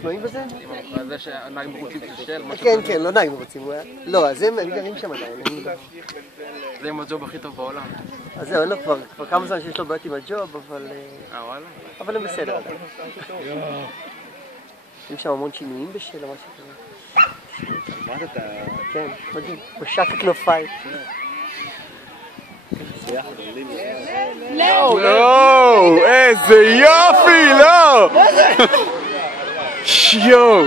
אופנועים בזה? זה שהנהג מרוצים של כן, כן, לא נהג מרוצים. לא, אז הם גרים שם עדיין. זה עם הג'וב הכי טוב בעולם. אז זהו, אין לו כבר כמה זמן שיש לו בעיות עם הג'וב, וואלה? אבל הם בסדר עדיין. יש שם המון שינויים בשל או משהו כזה. שמעת את ה... כן, מדהים. משק הכנפיים. לא! איזה יופי! לא! שיו!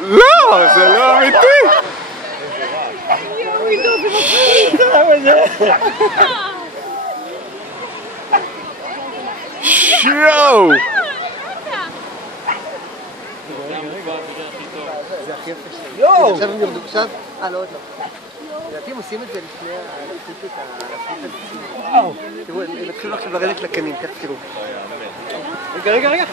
לא! זה לא אמיתי! שיו! זה הכי יפה שלי. יואו! עכשיו הם יורדו עכשיו? לא, עוד לא. לדעתי הם עושים את זה לפני להפריט את הציבור. תראו, הם התחילו עכשיו לרדת לקנים, כך תראו. רגע.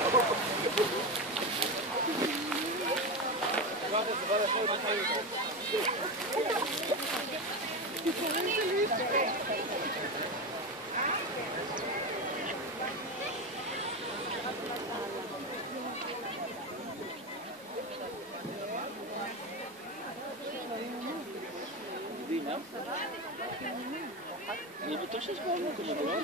אני בטוח שיש כבר לא כזה דבר.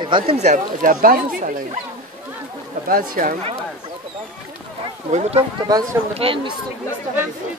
הבנתם? זה הבאז עושה להם. הבאז שם. רואים אותו? את הבאז שם? כן, מסתובב.